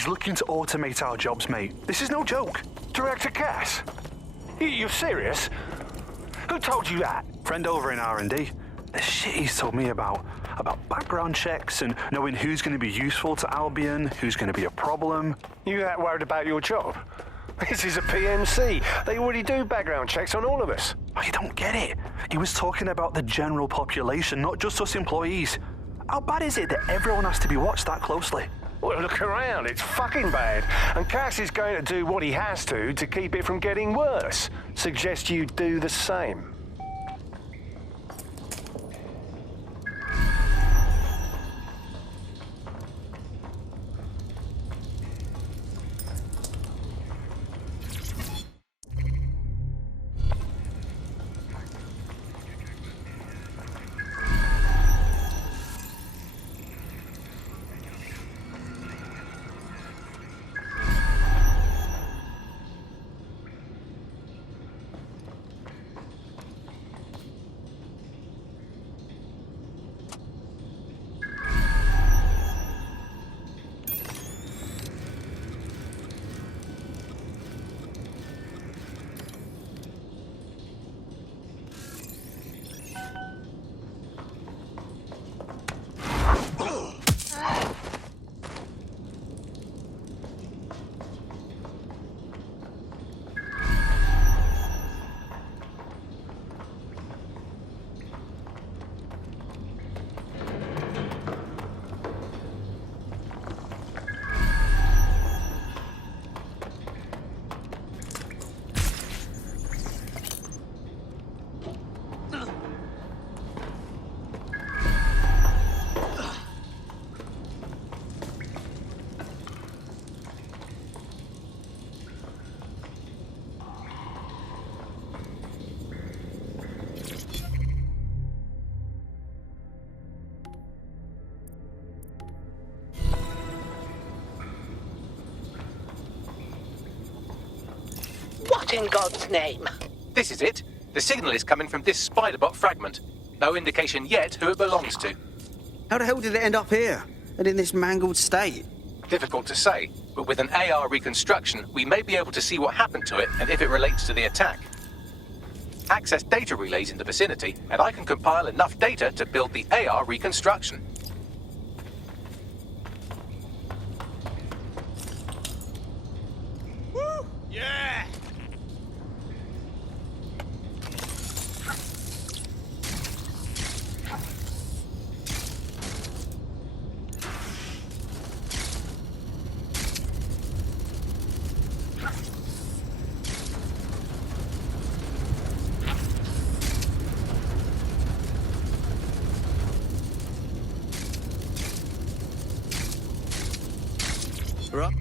He's looking to automate our jobs, mate. This is no joke. Director Cass? You're serious? Who told you that? Friend over in R&D. The shit he's told me about background checks and knowing who's going to be useful to Albion, who's going to be a problem. You that worried about your job? This is a PMC. They already do background checks on all of us. Oh, you don't get it. He was talking about the general population, not just us employees. How bad is it that everyone has to be watched that closely? Well, look around. It's fucking bad. And Cass is going to do what he has to keep it from getting worse. Suggest you do the same. What in God's name? This is it. The signal is coming from this Spiderbot fragment. No indication yet who it belongs to. How the hell did it end up here? And in this mangled state? Difficult to say, but with an AR reconstruction, we may be able to see what happened to it and if it relates to the attack. Access data relays in the vicinity, and I can compile enough data to build the AR reconstruction. Woo! Yeah! Right.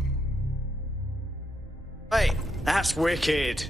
Hey, that's wicked.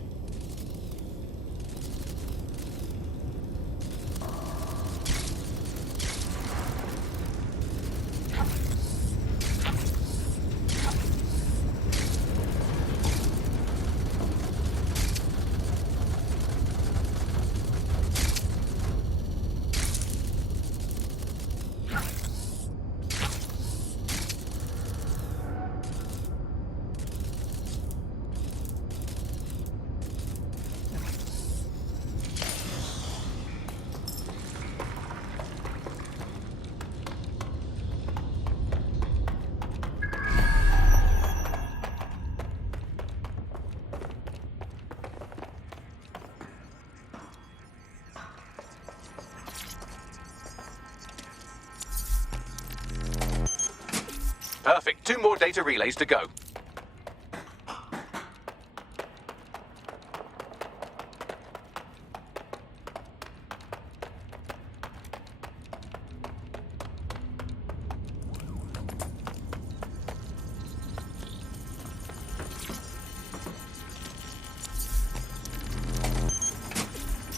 Perfect. 2 more data relays to go.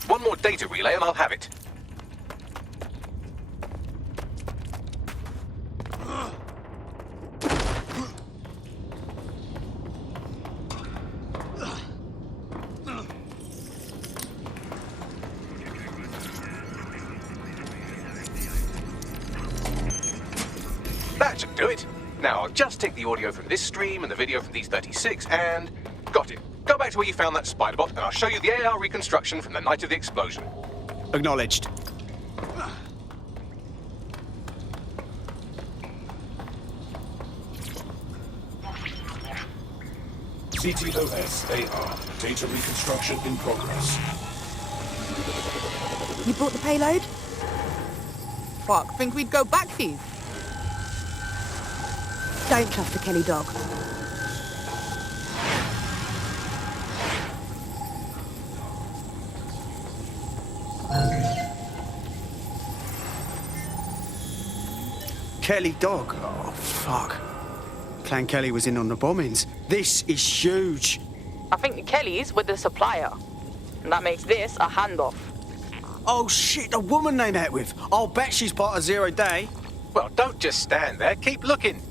One more data relay and I'll have it. That should do it. Now, I'll just take the audio from this stream and the video from these 36 and... Got it. Go back to where you found that spider bot and I'll show you the AR reconstruction from the night of the explosion. Acknowledged. CTOS AR. Data reconstruction in progress. You brought the payload? Fuck, think we'd go back here? Don't trust the Kelly dog. Kelly dog? Oh, fuck. Clan Kelly was in on the bombings. This is huge. I think the Kellys were the supplier. And that makes this a handoff. Oh, shit, the woman they met with. I'll bet she's part of Zero Day. Well, don't just stand there. Keep looking.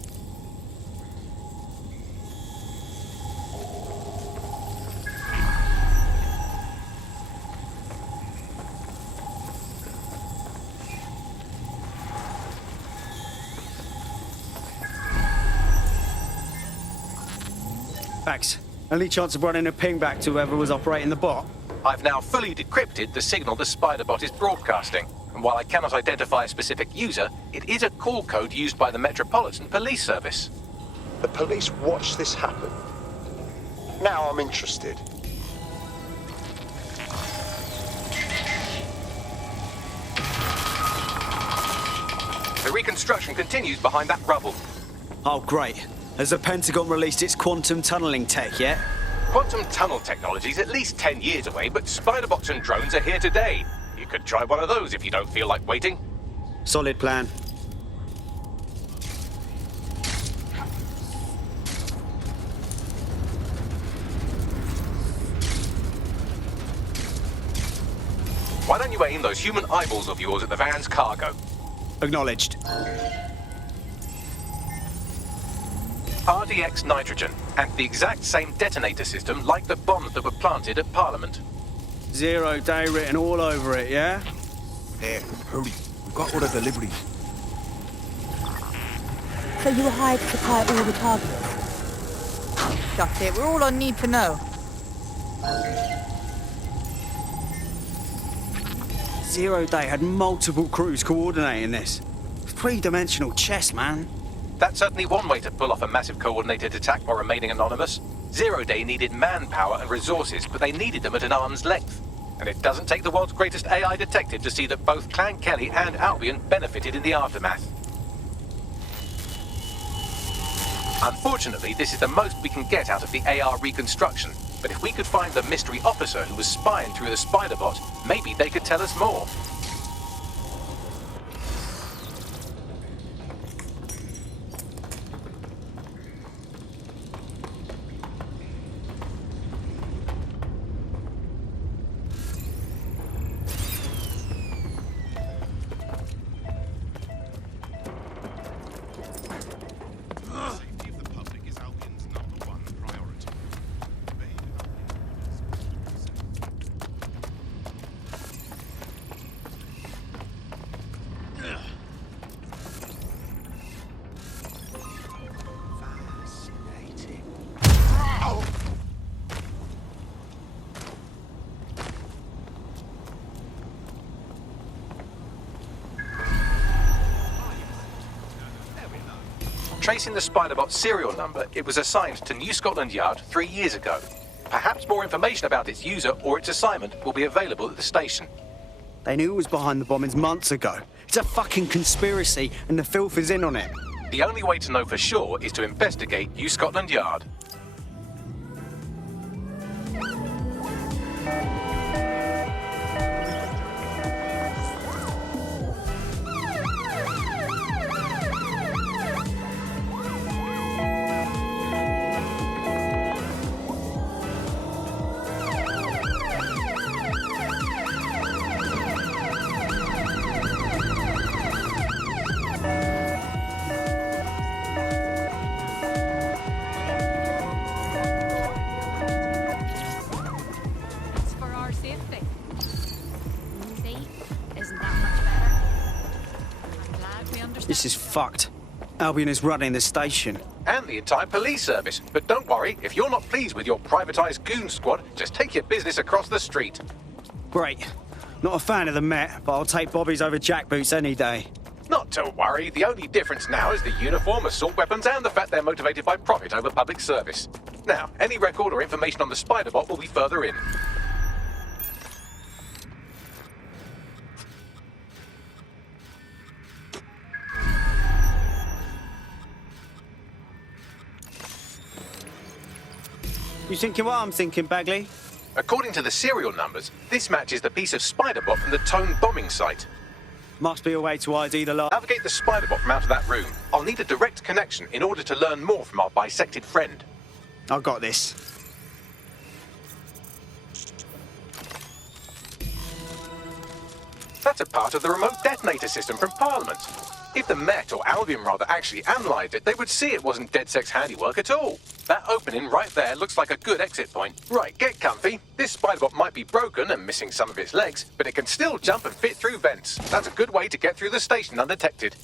Fax. Only chance of running a ping back to whoever was operating the bot? I've now fully decrypted the signal the Spider-Bot is broadcasting. And while I cannot identify a specific user, it is a call code used by the Metropolitan Police Service. The police watched this happen. Now I'm interested. The reconstruction continues behind that rubble. Oh, great. Has the Pentagon released its quantum tunneling tech yet? Quantum tunnel technology is at least 10 years away, but Spider-Bots and drones are here today. You could try one of those if you don't feel like waiting. Solid plan. Why don't you aim those human eyeballs of yours at the van's cargo? Acknowledged. RDX nitrogen, and the exact same detonator system like the bombs that were planted at Parliament. 0 Day written all over it, yeah? There, hurry. We've got all the deliveries. So you were hired to supply all the targets? That's it, we're all on need to know. 0 Day had multiple crews coordinating this. Three-dimensional chess, man. That's certainly one way to pull off a massive coordinated attack while remaining anonymous. 0 Day needed manpower and resources, but they needed them at an arm's length. And it doesn't take the world's greatest AI detective to see that both Clan Kelly and Albion benefited in the aftermath. Unfortunately, this is the most we can get out of the AR reconstruction. But if we could find the mystery officer who was spying through the Spider-Bot, maybe they could tell us more. Tracing the Spider-Bot's serial number, it was assigned to New Scotland Yard 3 years ago. Perhaps more information about its user or its assignment will be available at the station. They knew it was behind the bombings months ago. It's a fucking conspiracy, and the filth is in on it. The only way to know for sure is to investigate New Scotland Yard. Isn't that much better? I'm glad we understand. This is fucked. Albion is running the station. And the entire police service. But don't worry, if you're not pleased with your privatized goon squad, just take your business across the street. Great. Not a fan of the Met, but I'll take Bobby's over jackboots any day. Not to worry, the only difference now is the uniform, assault weapons, and the fact they're motivated by profit over public service. Now, any record or information on the Spider-Bot will be further in. You thinking what I'm thinking, Bagley? According to the serial numbers, this matches the piece of Spider-Bot from the Tone bombing site. Must be a way to ID the lot. Navigate the Spider-Bot from out of that room. I'll need a direct connection in order to learn more from our bisected friend. I've got this. That's a part of the remote detonator system from Parliament. If the Met, or Albion rather, actually analysed it, they would see it wasn't DedSec's handiwork at all. That opening right there looks like a good exit point. Right, get comfy. This Spider-Bot might be broken and missing some of its legs, but it can still jump and fit through vents. That's a good way to get through the station undetected.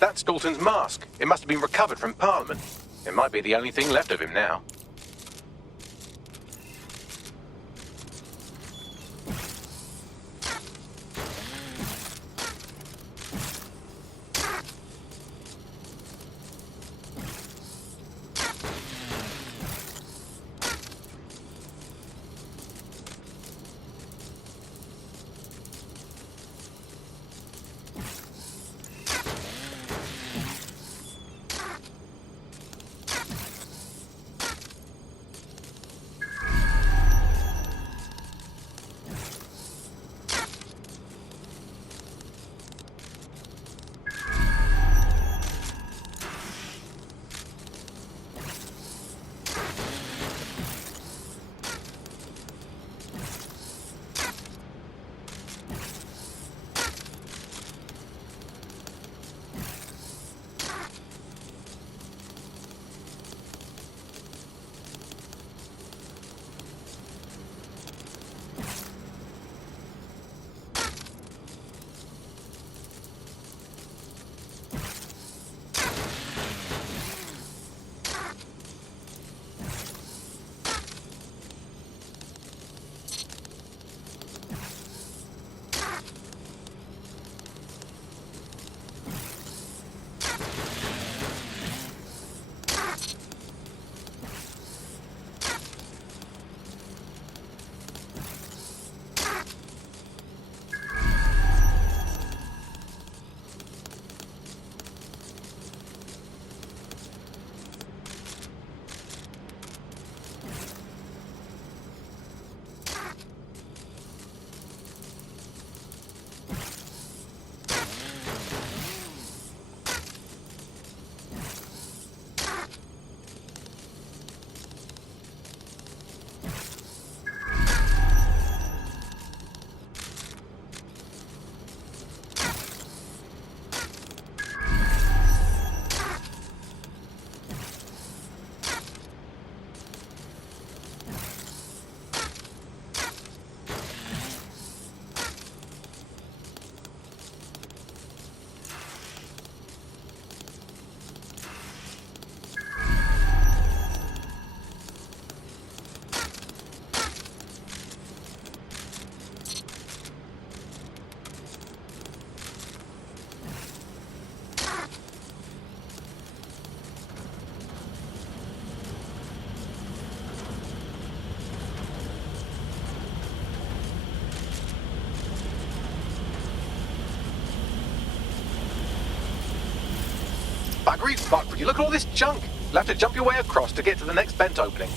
That's Dalton's mask. It must have been recovered from Parliament. It might be the only thing left of him now. Buggery fuck, would you look at all this junk? You'll have to jump your way across to get to the next vent opening.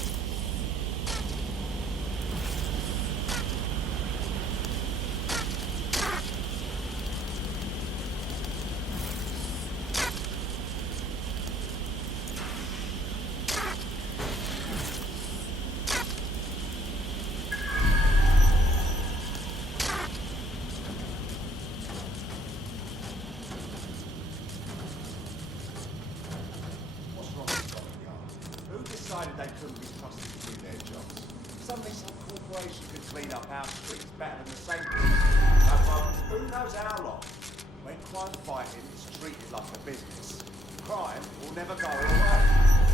decided they couldn't be trusted to do their jobs. Suddenly some corporation could clean up our streets better than the same police. Who knows how long? When crime fighting is treated like a business, crime will never go away.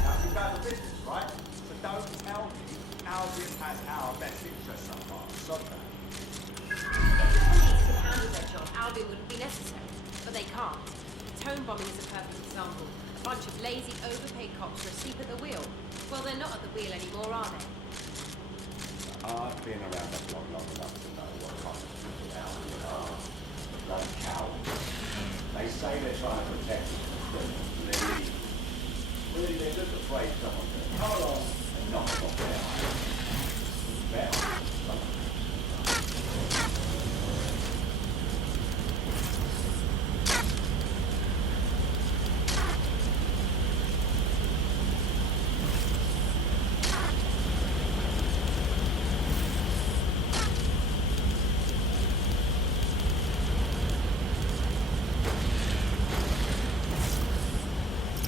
That's about the business, right? So don't tell me Albion has our best interests so far. Stop that. If the police could handle their job, Albion wouldn't be necessary. But they can't. Tone bombing is a perfect example. A bunch of lazy, overpaid cops are asleep at the wheel. Well, they're not at the wheel anymore, are they? I've been around the block long enough to know what constitutes Albion are. Like cowards. They say they're trying to protect us from criminals, but they're really they're just afraid someone's going to come along and knock them off their eyes. Better.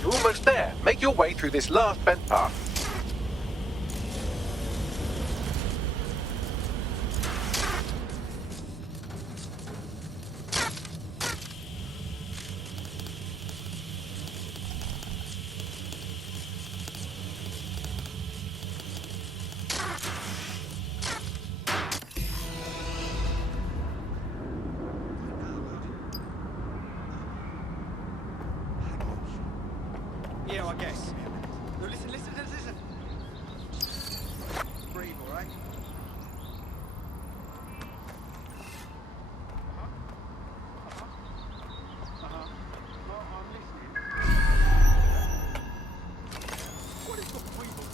You're almost there. Make your way through this last bent path. Yeah, I guess. No, listen. Breathe, all right? What is the breathing?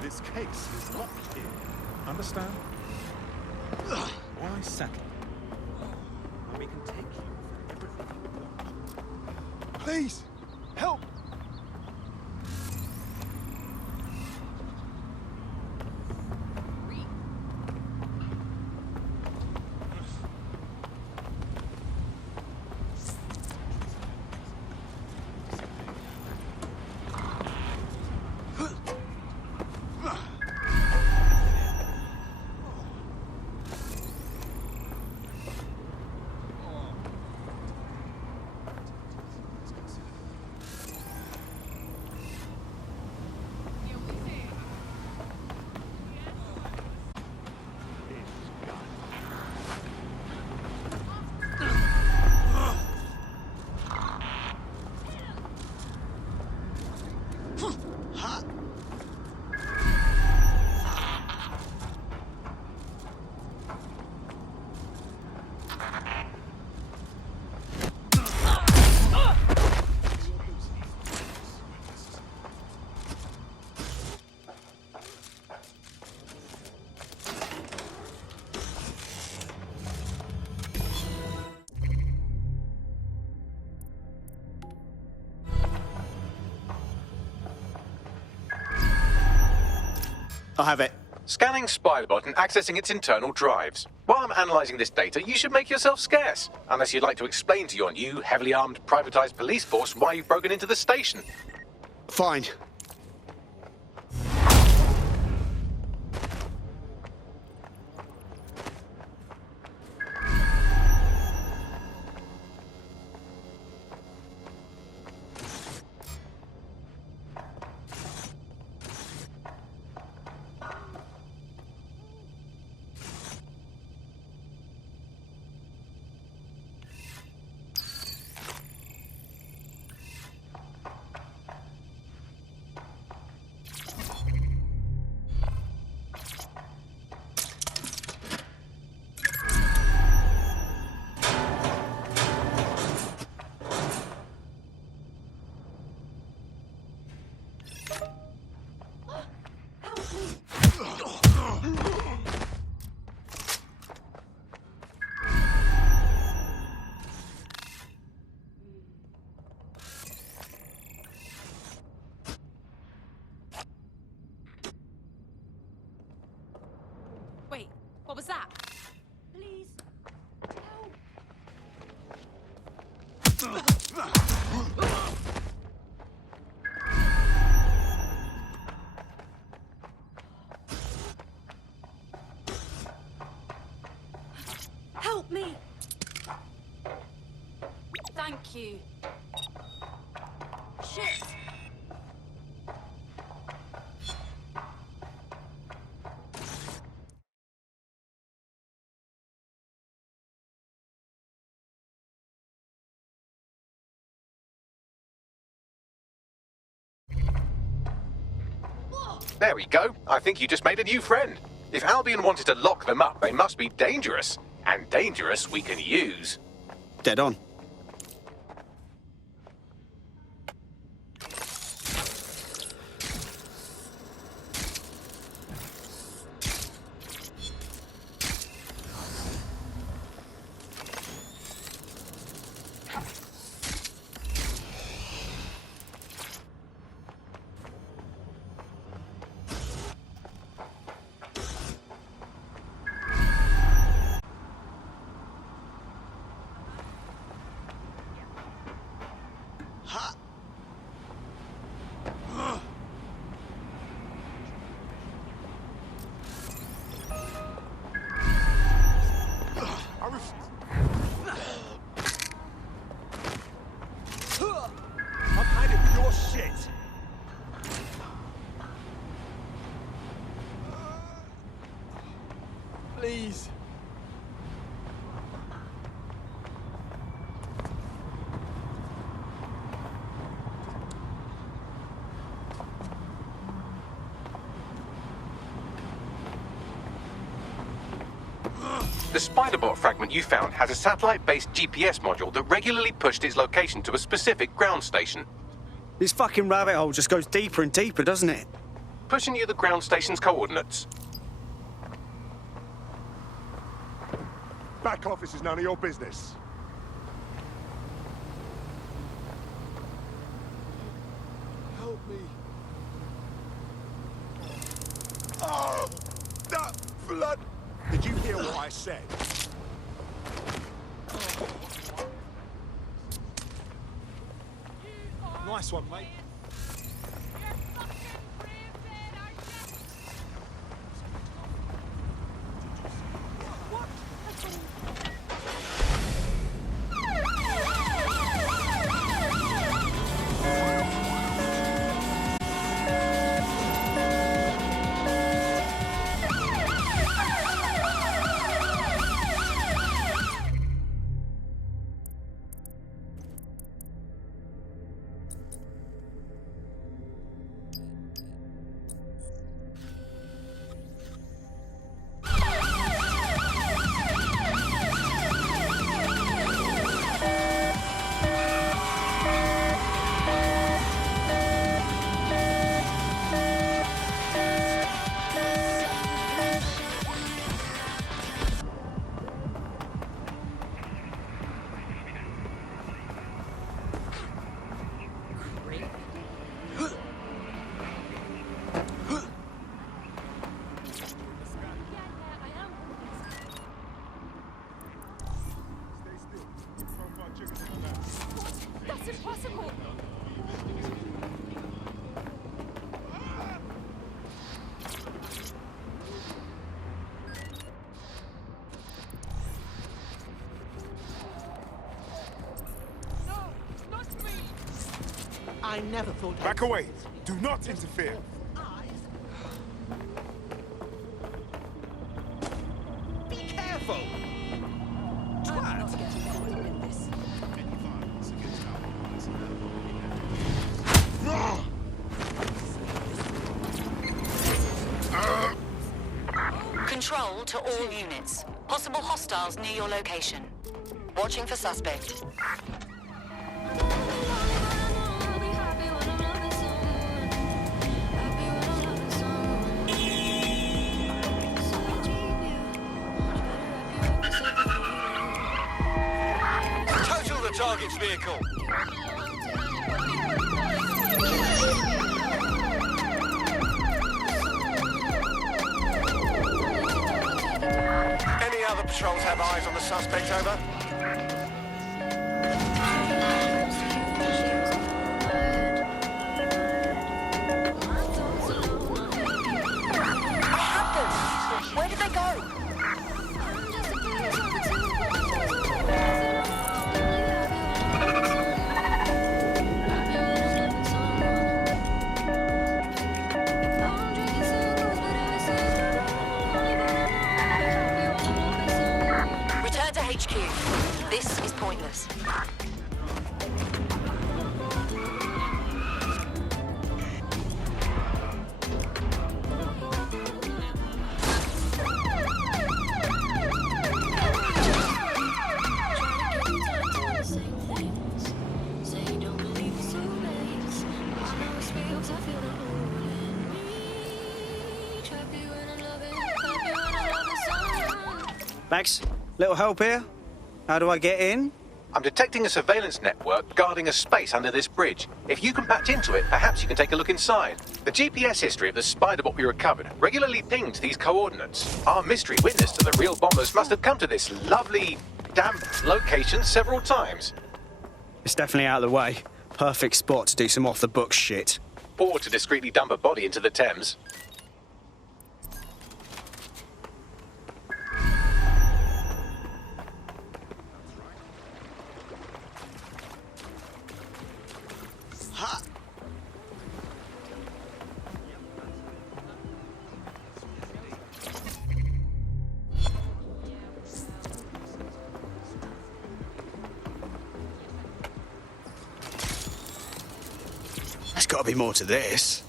This case is locked in. Understand? Why settle? And we can take you for everything you want. Please, help! I have it. Scanning Spybot and accessing its internal drives. While I'm analysing this data, you should make yourself scarce. Unless you'd like to explain to your new, heavily armed, privatised police force why you've broken into the station. Fine. that? Please. Help. Help me. Thank you. Shit. There we go. I think you just made a new friend. If Albion wanted to lock them up, they must be dangerous. And dangerous we can use. Dead on. I'm kind of your shit. Please. The Spiderbot fragment you found has a satellite-based GPS module that regularly pushed its location to a specific ground station. This fucking rabbit hole just goes deeper and deeper, doesn't it? Pushing you the ground station's coordinates. Back office is none of your business. Help me. Oh! That blood! Did you hear what I said? Nice one, mate. That's impossible. I never thought. Back away! Do not interfere! Be careful! I'm not getting caught up in this. Control to all units. Possible hostiles near your location. Watching for suspect. Total the target's vehicle. patrols have eyes on the suspect, over. Where did they go? Return to HQ. This is pointless. Max, little help here? How do I get in? I'm detecting a surveillance network guarding a space under this bridge. If you can patch into it, perhaps you can take a look inside. The GPS history of the Spider-Bot we recovered regularly pinged these coordinates. Our mystery witness to the real bombers must have come to this lovely, damp location several times. It's definitely out of the way. Perfect spot to do some off-the-books shit. Or to discreetly dump a body into the Thames. There's got to be more to this.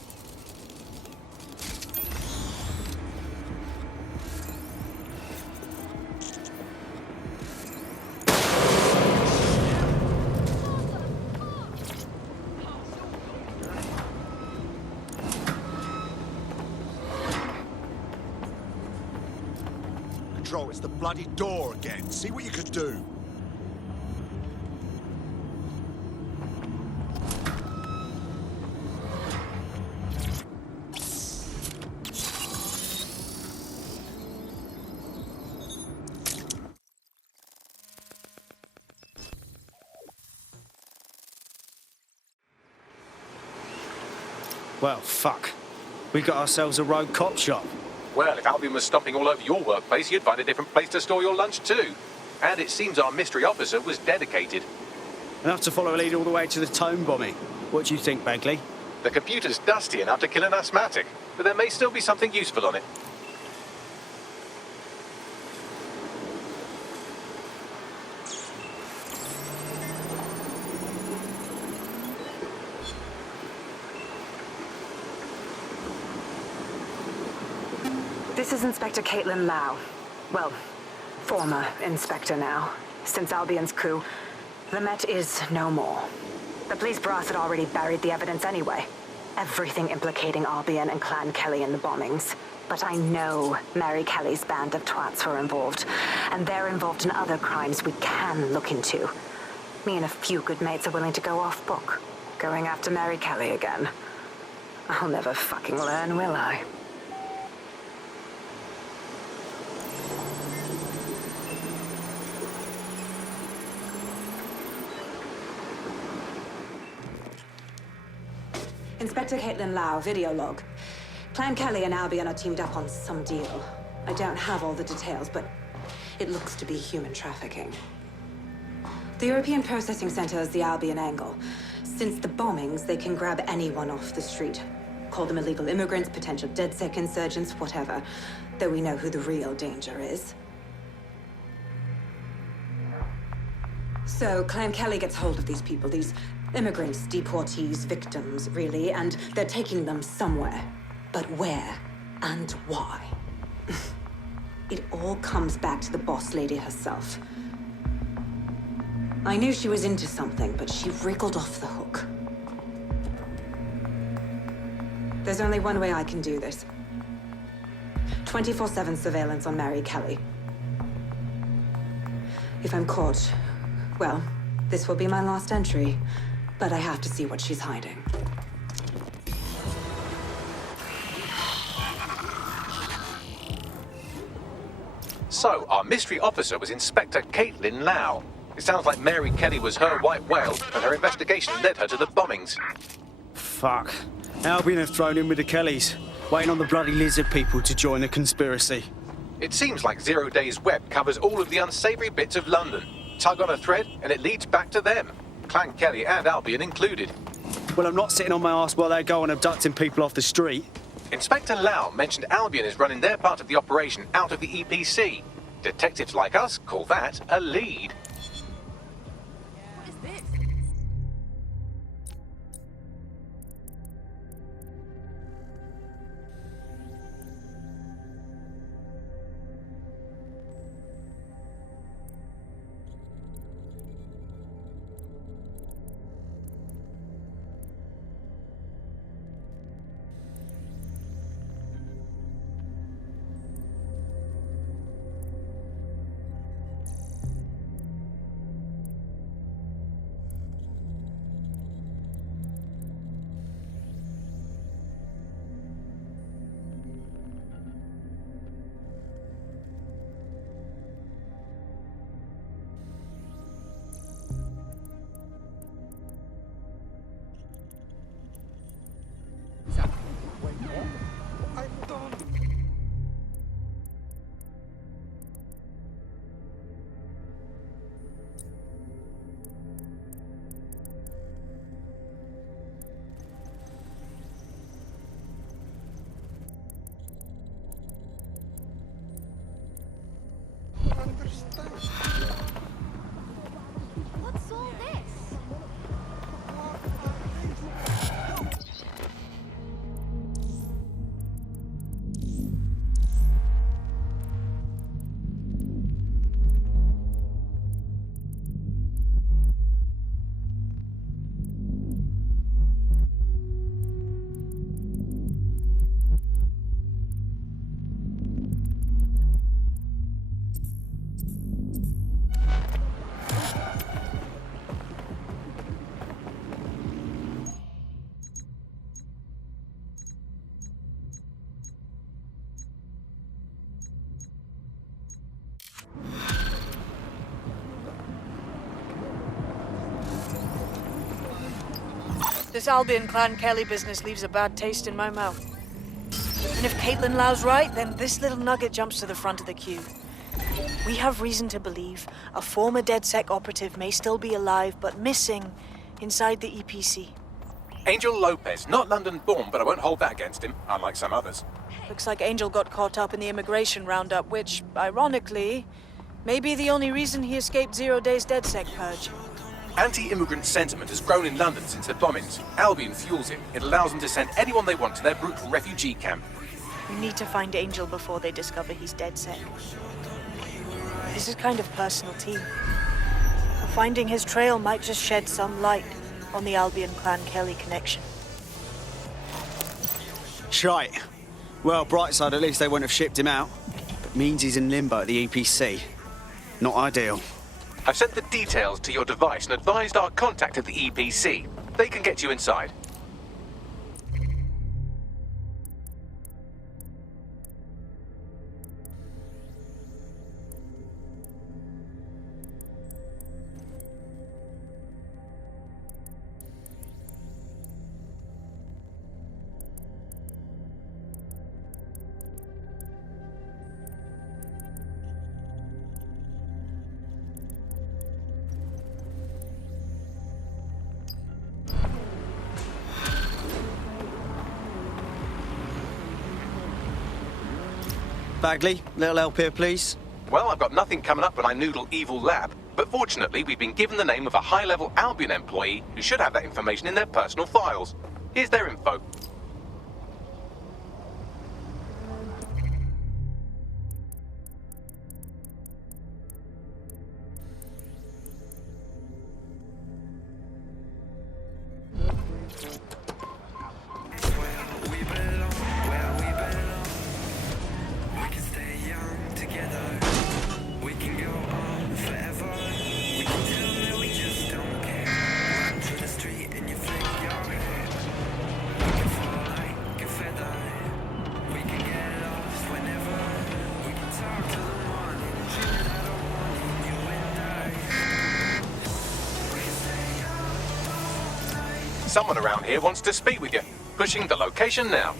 Control, it's the bloody door again. See what you could do. Well, fuck. We got ourselves a rogue cop shop. Well, if Albion was stomping all over your workplace, you'd find a different place to store your lunch too. And it seems our mystery officer was dedicated. Enough to follow a lead all the way to the Tome bombing. What do you think, Bagley? The computer's dusty enough to kill an asthmatic, but there may still be something useful on it. This is Inspector Caitlin Lau. Well, former inspector now. Since Albion's coup, the Met is no more. The police brass had already buried the evidence anyway. Everything implicating Albion and Clan Kelly in the bombings. But I know Mary Kelly's band of twats were involved, and they're involved in other crimes we can look into. Me and a few good mates are willing to go off book, going after Mary Kelly again. I'll never fucking learn, will I? Inspector Caitlin Lau, video log. Clan Kelly and Albion are teamed up on some deal. I don't have all the details, but it looks to be human trafficking. The European Processing Center is the Albion angle. Since the bombings, they can grab anyone off the street. Call them illegal immigrants, potential DedSec insurgents, whatever. Though we know who the real danger is. So, Clan Kelly gets hold of these people, these immigrants, deportees, victims, really, and they're taking them somewhere. But where and why? It all comes back to the boss lady herself. I knew she was into something, but she wriggled off the hook. There's only one way I can do this. 24/7 surveillance on Mary Kelly. If I'm caught, well, this will be my last entry. But I have to see what she's hiding. So, our mystery officer was Inspector Caitlin Lau. It sounds like Mary Kelly was her white whale, and her investigation led her to the bombings. Fuck. Albion have thrown in with the Kellys, waiting on the bloody lizard people to join the conspiracy. It seems like Zero Days Web covers all of the unsavory bits of London. Tug on a thread, and it leads back to them. Clan Kelly and Albion included. Well, I'm not sitting on my ass while they go on abducting people off the street. Inspector Lau mentioned Albion is running their part of the operation out of the EPC. Detectives like us call that a lead. What is this? What's all this? This Albion Clan Kelly business leaves a bad taste in my mouth. And if Caitlin Lau's right, then this little nugget jumps to the front of the queue. We have reason to believe a former DedSec operative may still be alive, but missing inside the EPC. Angel Lopez, not London-born, but I won't hold that against him, unlike some others. Looks like Angel got caught up in the immigration roundup, which, ironically, may be the only reason he escaped 0 Days DedSec purge. Anti-immigrant sentiment has grown in London since the bombings. Albion fuels it. It allows them to send anyone they want to their brutal refugee camp. We need to find Angel before they discover he's DedSec. This is kind of personal too. Finding his trail might just shed some light on the Albion Clan Kelly connection. Shite. Well, bright side, at least they wouldn't have shipped him out. But means he's in limbo at the EPC. Not ideal. I've sent the details to your device and advised our contact at the EPC. They can get you inside. Bagley, little help here, please. Well, I've got nothing coming up when I noodle Evil Lab, but fortunately we've been given the name of a high-level Albion employee who should have that information in their personal files. Here's their info. Someone around here wants to speak with you. Pushing the location now.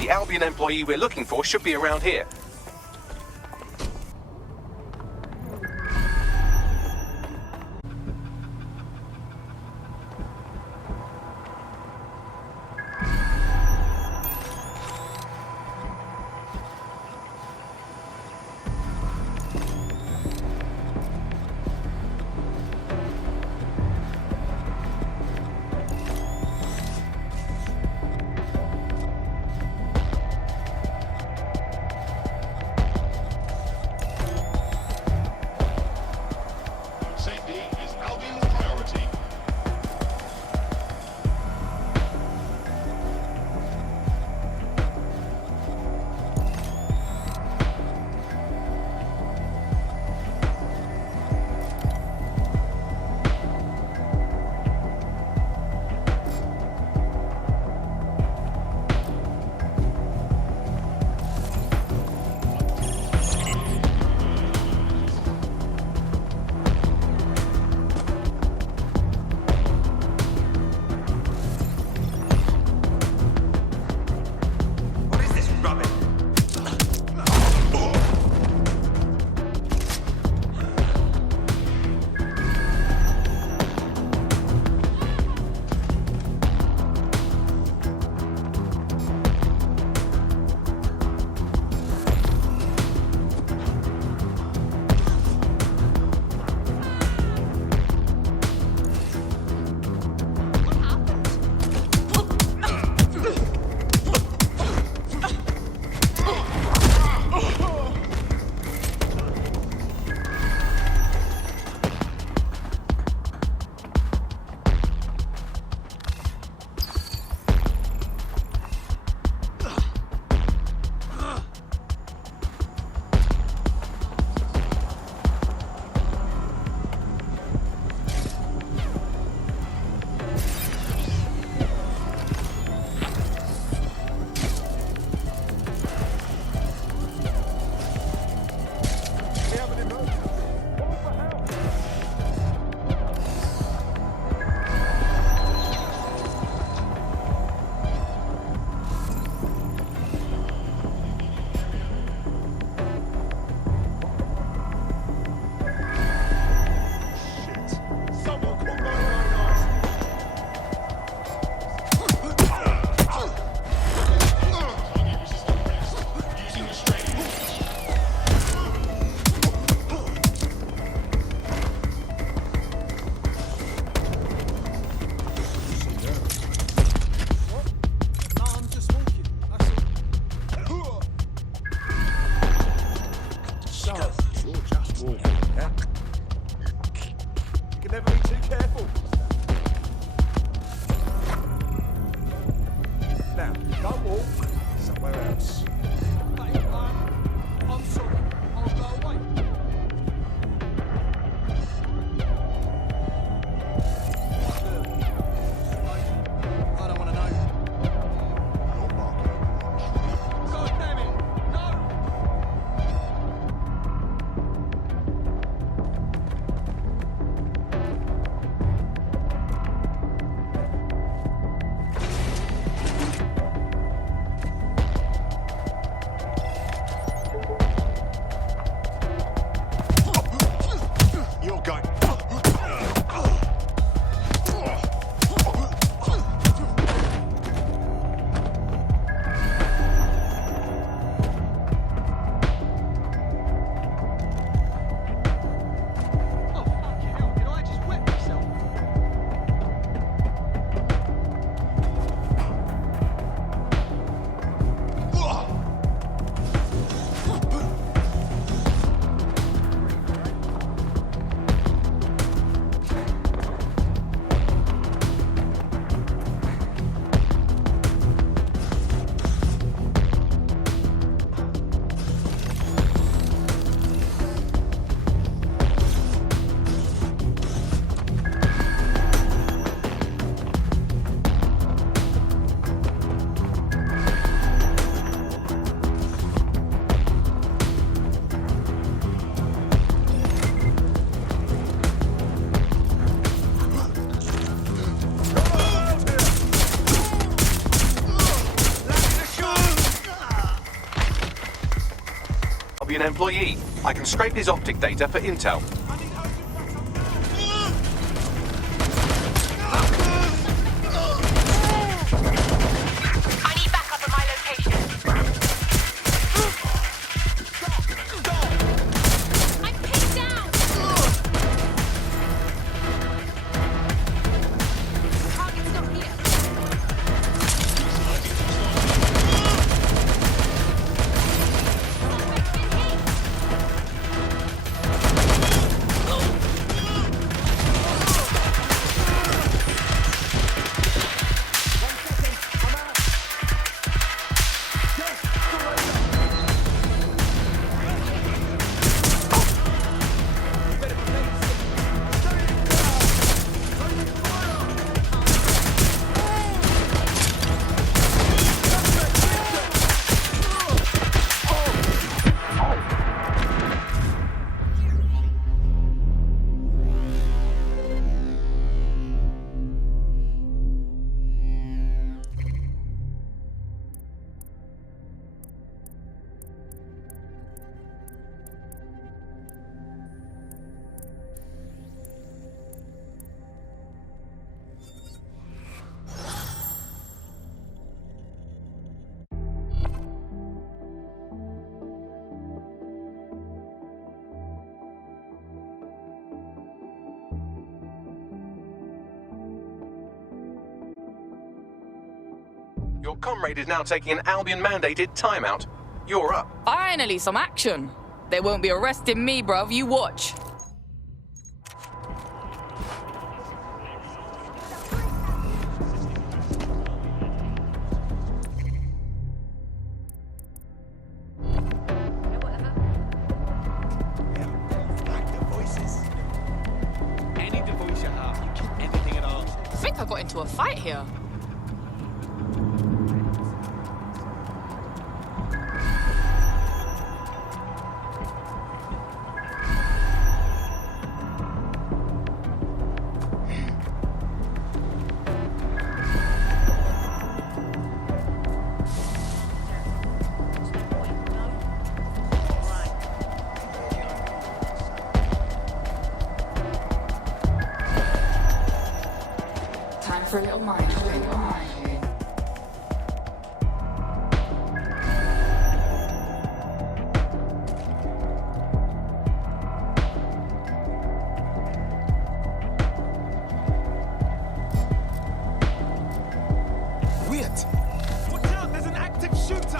The Albion employee we're looking for should be around here. employee. I can scrape his optic data for intel. I need backup at my location. I'm pinned down! Target's not here. Your comrade is now taking an Albion-mandated timeout. You're up. Finally, some action. They won't be arresting me, bruv. You watch. Any device you have, you keep anything at all. I think I got into a fight here. Time for a little mind. Wait! Watch out, there's an active shooter!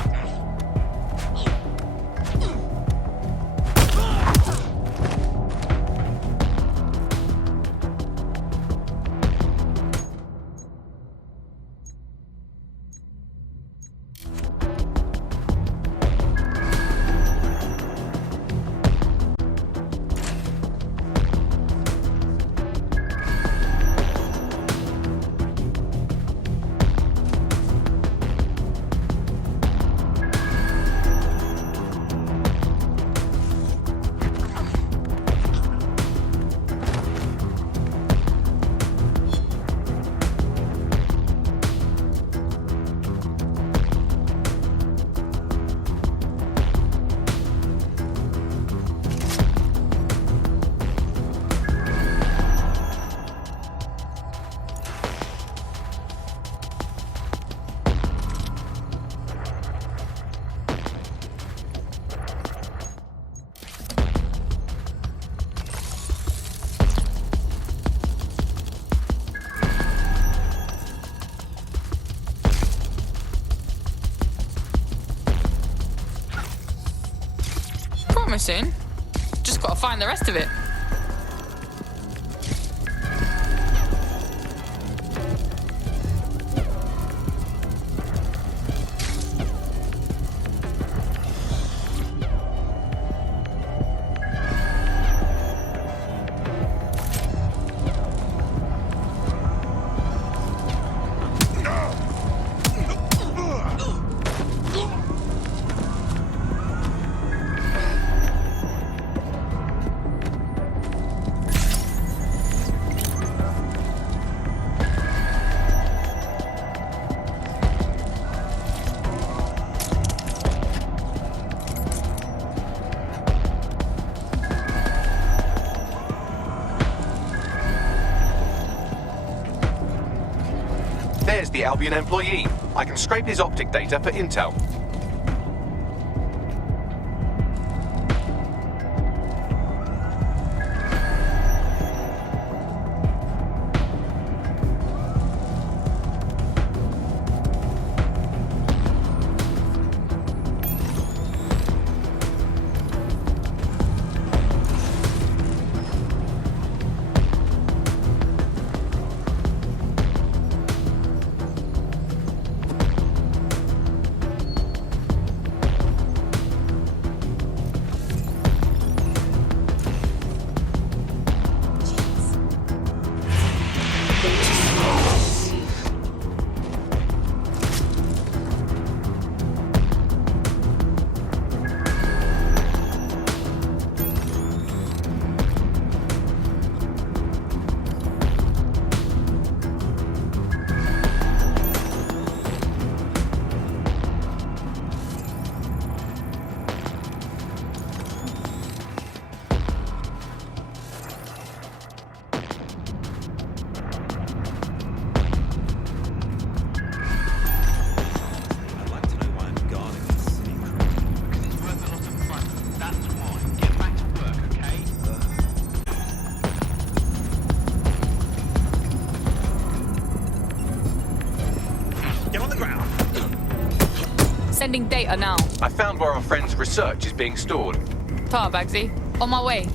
Promising. Just gotta find the rest of it. There's the Albion employee. I can scrape his optic data for intel. Sending data now. I found where our friend's research is being stored. Ta, Bagsy. On my way.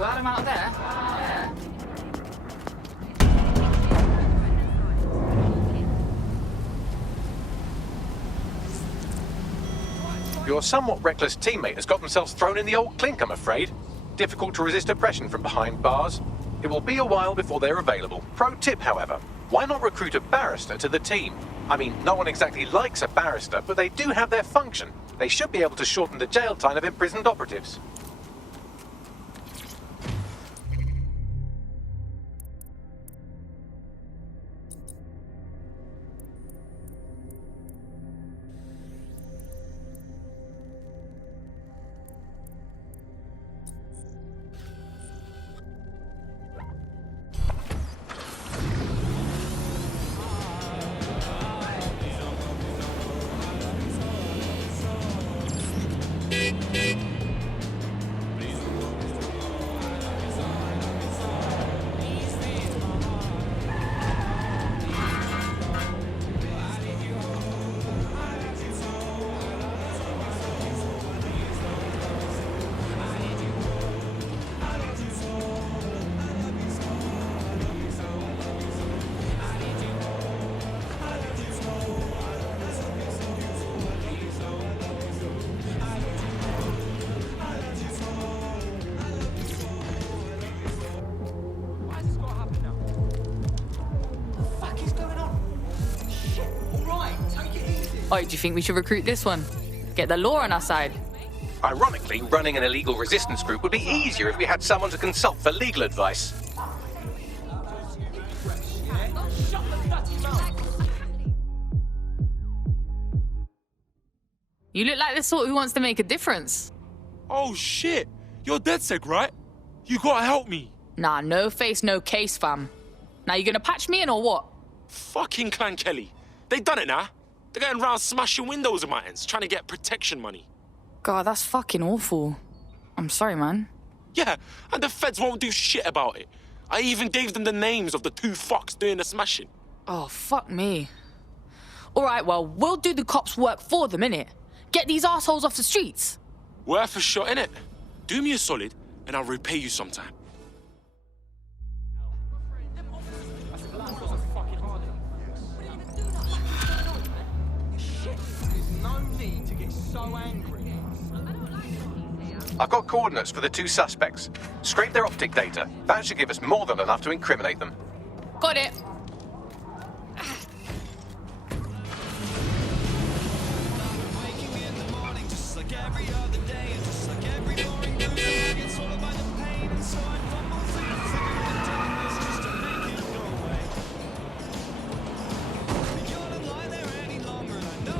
Glad I'm out there. Your somewhat reckless teammate has got themselves thrown in the old clink, I'm afraid. Difficult to resist oppression from behind bars. It will be a while before they're available. Pro tip, however, why not recruit a barrister to the team? I mean, no one exactly likes a barrister, but they do have their function. They should be able to shorten the jail time of imprisoned operatives. Or do you think we should recruit this one? Get the law on our side. Ironically, running an illegal resistance group would be easier if we had someone to consult for legal advice. You look like the sort who wants to make a difference. Oh shit! You're DedSec, right? You gotta help me. Nah, no face, no case, fam. Now you gonna patch me in or what? Fucking Clan Kelly. They done it now. They're going around smashing windows of my ends, trying to get protection money. God, that's fucking awful. I'm sorry, man. Yeah, and the feds won't do shit about it. I even gave them the names of the 2 fucks doing the smashing. Oh, fuck me. All right, well, we'll do the cops' work for them, innit? Get these assholes off the streets. Worth a shot, innit? Do me a solid, and I'll repay you sometime. I've got coordinates for the 2 suspects. Scrape their optic data. That should give us more than enough to incriminate them. Got it.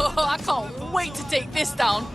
Oh, I can't wait to take this down.